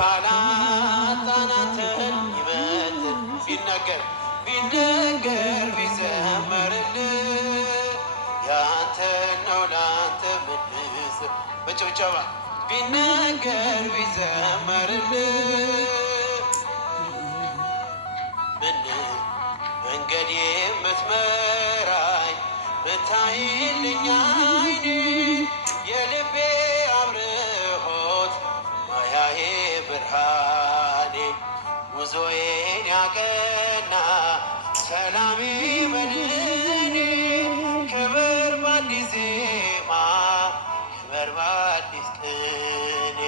ካላጣን አንተን ይበልጥ ቢነገር ቢዘመርልህ ያንተን ነው ላንተ ምንስብ በጭብጨባ ቢነገር ቢዘመርልህ መንገድ የምትመራኝ ምታይልኝ አይኔ የልቤ አብርሆት ማያዬ ብርሃኔ ጉዞዬን ያቀና ሰላሜ መድኔ ክብር በአዲስ ዜማ ክብር በአዲስ ቅኔ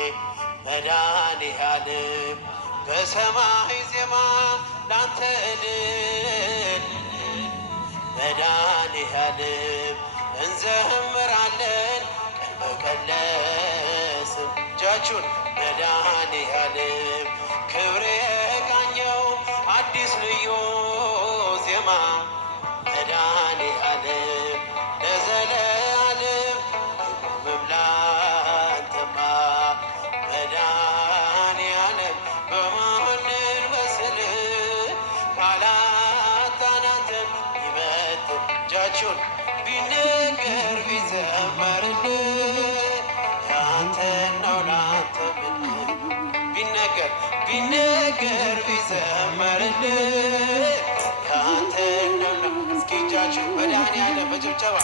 መድኃኔዓለም በሰማይ ዜማ ላንተ እልል መድኃኔዓለም እንዘምራለን ቀን በቀን ለስም እጃችሁን መድኃኔዓለም ክብር የቃኘው አዲስ ልዩ ዜማ መድኃኔዓለም ለዘለዓለም አይቆምም ላንተማ መድኃኔዓለም በማን እንመስልህ ካላጣን አንተን ይበልጥ እጃችሁን ቢነገር ቢዘመርልህ ያንተን ነው ላንተ ቢነገር ቢዘመርልህ ያንተን ነው እስኪ እጃችሁን መድኃኔዓለም በጭብጨባ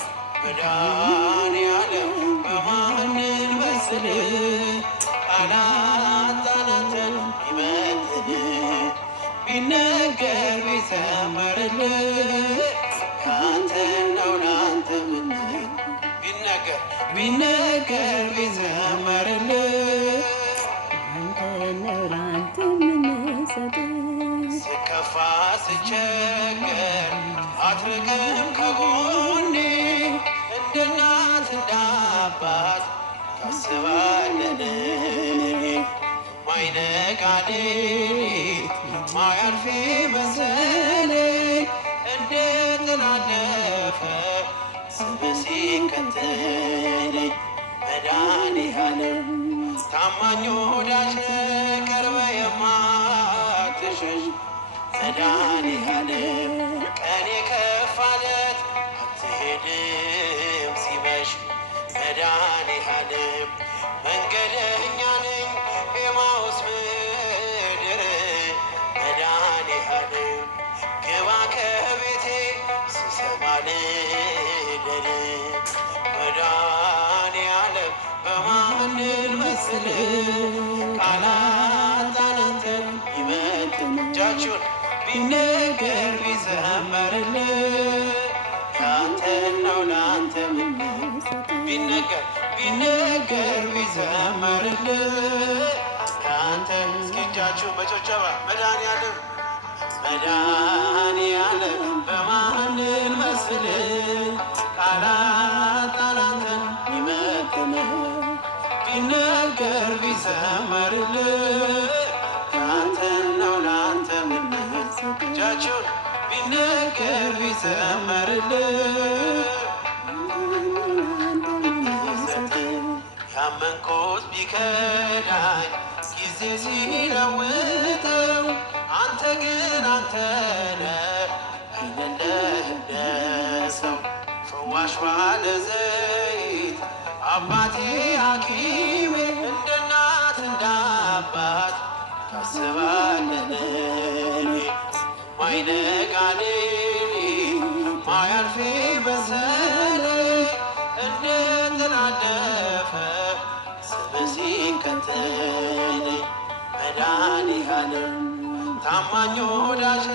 መድኃኔዓለም በማን እንመስልህ ካላጣን አንተን ይበልጥ ቢነገር ቢዘመርልህ ያንተን ነው ላንተ ቢነገር ቢዘመርልህ ስከፋ ስቸገር አትርቅም ከጎኔ እንደ እናት እንደ አባት ታስባለህ ማይነጋ ሌሊት ማያልፍ መሰለኝ እንደ ጥላ አለፈ ስምህ ሲከተለኝ መድኃኔዓለም ታማኝ ወዳጅ ቀርበህ የማትሸሽ መድኃኔዓለም ቀን የከፋለት አትሄድም ሲመሽ መድኃኔዓለም መንገደኛ ነኝ ኤማሁስ ምድር መድኃኔዓለም ግባ ከቤቴ ስሰማ ልደር መድኃኔዓለም በማን እንመስልህ ካላጣን አንተን ይበልጥ እጃችሁን ቢነገር ቢዘመርልህ ያንተን ነው ላንተ ቢነገር ቢዘመርልህ ያንተን እስኪ እጃችሁን በጭብጨባ መድኃኔዓለም በማን እንመስልህ ካላጣን አንተን ይበልጥ ቢነገር ቢዘመርልህ ያንተን ነው ላንተ እጃችሁን ቢነገር ቢዘመርልህ ያመንኩት ቢከዳኝ ጊዜ ሲለውጠው አንተ ግን አንተ ነህ አይደለህም እንደ ሰው ፈዋሽ ባለ ዘይት አባቴ ሐኪሜ እንደ እናት እንደ አባት ታስባለህ ለኔ ማይነጋ ሌሊት ማያልፍ መሰለኝ እንደ ጥላ አለፈ ስምህ ሲከተለኝ መድኃኔዓለም ታማኝ ወዳጅ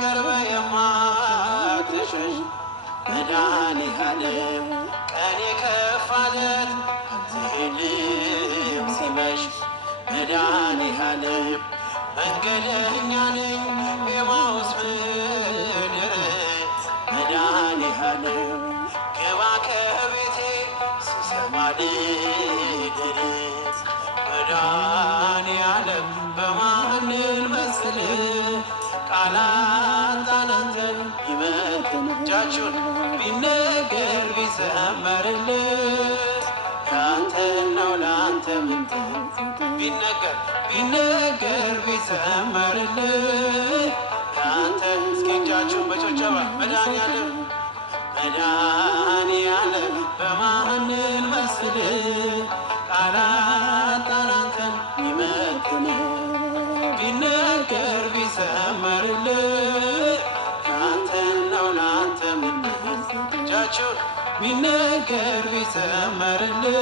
ቀርበህ የማትሸሽ መድኃኔዓለም ቀን የከፋለት አትሄድም ሲመሽ መድኃኔዓለም መንገደኛ ነኝ ኤማሁስ ምድር መድኃኔዓለም ግባ ከቤቴ ስሰማ ልደር መድኃኔዓለም በማን እንመስልህ ካላጣን አንተን ይበልጥ እጃችሁን ቢነገር ቢዘመርልህ ያንተን ነው ላንተ ቢነገር ቢነገር ቢዘመርልህ አንተ እስኪ እጃችሁን በጭብጨባ መድኃኒዓለም መድኃኒዓለም በማንን መስል ቃላት አንተን ይመጥን ቢነገር ቢዘመርልህ አንተን ነው ላንተ እጃችሁን ቢነገር ቢዘመርልህ